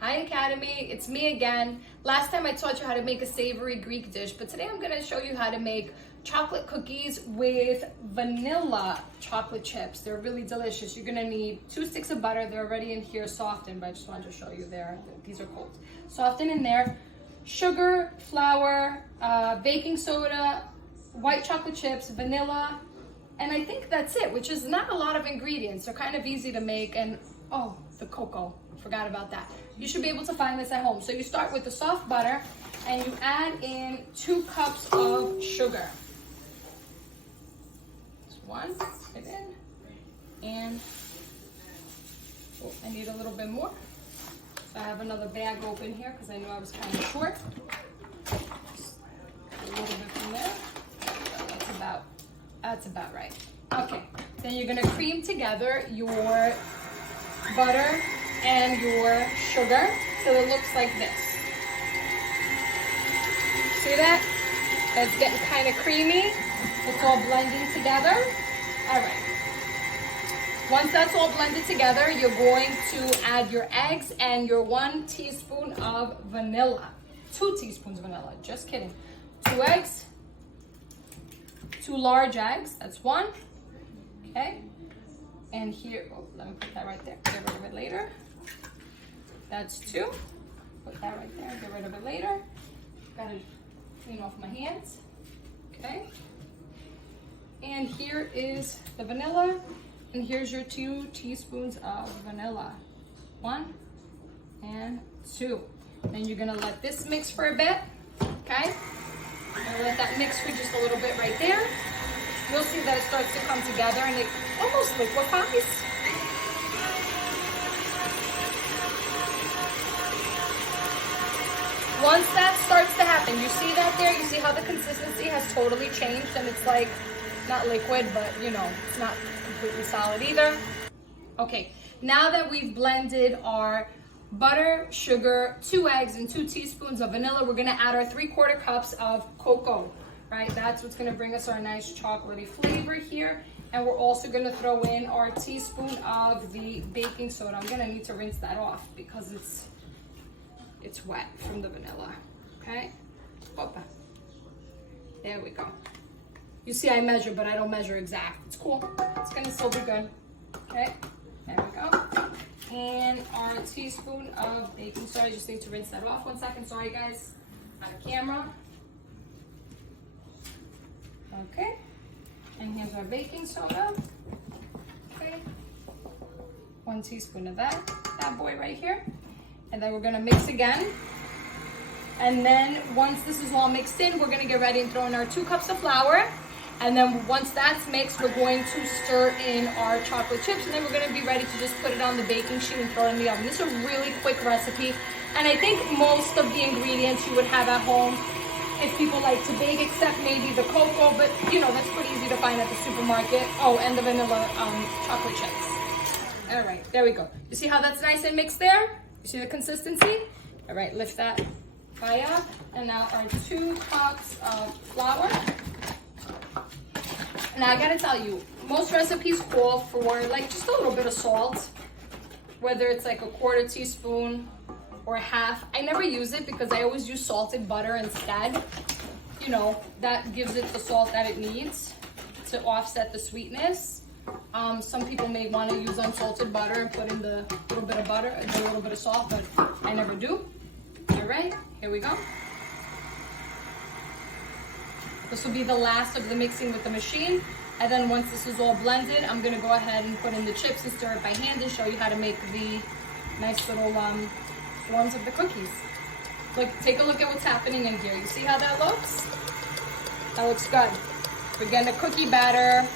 Hi Academy, it's me again. Last time I taught you how to make a savory Greek dish, but today I'm going to show you how to make chocolate cookies with vanilla chocolate chips. They're really delicious. You're going to need 2 sticks of butter. They're already in here softened, but I just wanted to show you there. These are cold. Softened in there. Sugar, flour, baking soda, white chocolate chips, vanilla, and I think that's it, which is not a lot of ingredients. They're kind of easy to make, and oh, the cocoa. Forgot about that. You should be able to find this at home. So you start with the soft butter and you add in 2 cups of sugar. Just one, put it in. And oh, I need a little bit more. So I have another bag open here because I knew I was kind of short. Just a little bit from there. That's about right. Okay, then you're gonna cream together your butter and your sugar so it looks like this. See that? That's getting kind of creamy. It's all blending together. All right. Once that's all blended together, you're going to add your eggs and your 1 teaspoon of vanilla. 2 teaspoons of vanilla, just kidding. 2 eggs, 2 large eggs, that's 1. Okay. And here, oh, let me put that right there. Get rid of it later. That's 2. Put that right there. Get rid of it later. Gotta clean off my hands. Okay. And here is the vanilla. And here's your 2 teaspoons of vanilla. 1 and 2. Then you're gonna let this mix for a bit. Okay. Gonna let that mix for just a little bit right there. You'll see that it starts to come together and it almost liquefies. Once that starts to happen, you see that there? You see how the consistency has totally changed and it's like, not liquid, but you know, it's not completely solid either. Okay, now that we've blended our butter, sugar, 2 eggs, and 2 teaspoons of vanilla, we're gonna add our 3/4 cups of cocoa, right? That's what's gonna bring us our nice chocolatey flavor here. And we're also gonna throw in our teaspoon of the baking soda. I'm gonna need to rinse that off because it's wet from the vanilla, okay? Opa. There we go. You see I measure, but I don't measure exact. It's cool. It's gonna still be good, okay? There we go. And our teaspoon of baking soda. I just need to rinse that off. 1 second. Sorry, guys. Out of camera. Okay. And here's our baking soda. Okay. 1 teaspoon of that boy right here. And then we're going to mix again. And then once this is all mixed in, we're going to get ready and throw in our 2 cups of flour. And then once that's mixed, we're going to stir in our chocolate chips, and then we're going to be ready to just put it on the baking sheet and throw it in the oven. This is a really quick recipe, and I think most of the ingredients you would have at home if people like to bake, except maybe the cocoa, but you know, that's pretty easy to find at the supermarket. Oh, and the vanilla chocolate chips. All right, there we go. You see how that's nice and mixed there? You see the consistency? All right, lift that high up, and now our 2 cups of flour. Now I gotta tell you, most recipes call for like just a little bit of salt, whether it's like a 1/4 teaspoon or a half. I never use it because I always use salted butter instead. You know, that gives it the salt that it needs to offset the sweetness. Some people may want to use unsalted butter and put in the little bit of butter and a little bit of salt, but I never do. All right, here we go. This will be the last of the mixing with the machine. And then once this is all blended, I'm gonna go ahead and put in the chips and stir it by hand and show you how to make the nice little forms of the cookies. Look, take a look at what's happening in here. You see how that looks? That looks good. We're getting a cookie batter.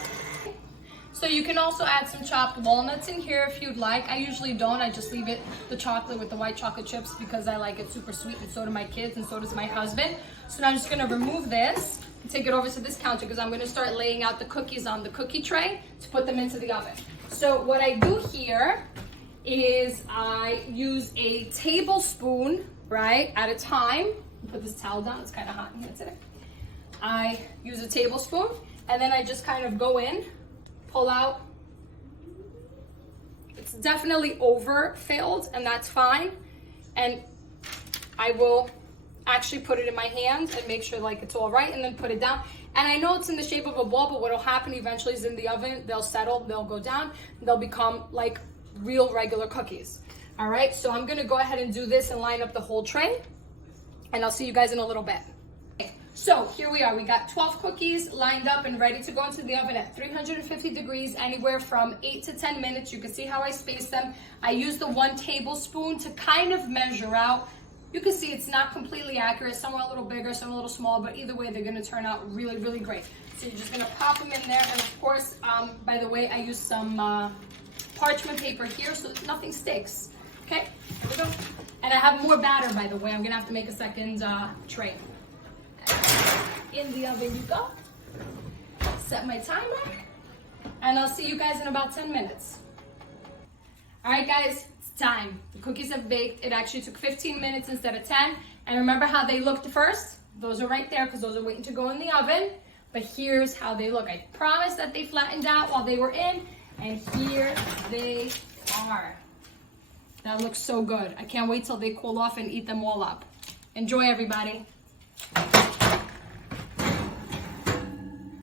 So you can also add some chopped walnuts in here if you'd like. I usually don't. I just leave it, the chocolate with the white chocolate chips, because I like it super sweet, and so do my kids, and so does my husband. So now I'm just gonna remove this and take it over to this counter because I'm gonna start laying out the cookies on the cookie tray to put them into the oven. So what I do here is I use a tablespoon, right, at a time. Put this towel down, it's kind of hot in here today. I use a tablespoon, and then I just kind of go in, pull out. It's definitely over filled, and that's fine. and I will actually put it in my hands and make sure like it's all right, and then put it down. And I know it's in the shape of a ball, but what'll happen eventually is in the oven, they'll settle, they'll go down, they'll become like real regular cookies. All right, so I'm gonna go ahead and do this and line up the whole tray, and I'll see you guys in a little bit. So here we are, we got 12 cookies lined up and ready to go into the oven at 350 degrees, anywhere from 8 to 10 minutes. You can see how I spaced them. I used the 1 tablespoon to kind of measure out. You can see it's not completely accurate, some are a little bigger, some a little small, but either way, they're gonna turn out really, really great. So you're just gonna pop them in there, and of course, by the way, I used some parchment paper here so nothing sticks. Okay, here we go. And I have more batter, by the way. I'm gonna have to make a second tray. In the oven you go. Set my timer, and I'll see you guys in about 10 minutes. All right, guys, it's time. The cookies have baked. It actually took 15 minutes instead of 10. And remember how they looked first? Those are right there because those are waiting to go in the oven. But here's how they look. I promised that they flattened out while they were in, and here they are. That looks so good. I can't wait till they cool off and eat them all up. Enjoy, everybody.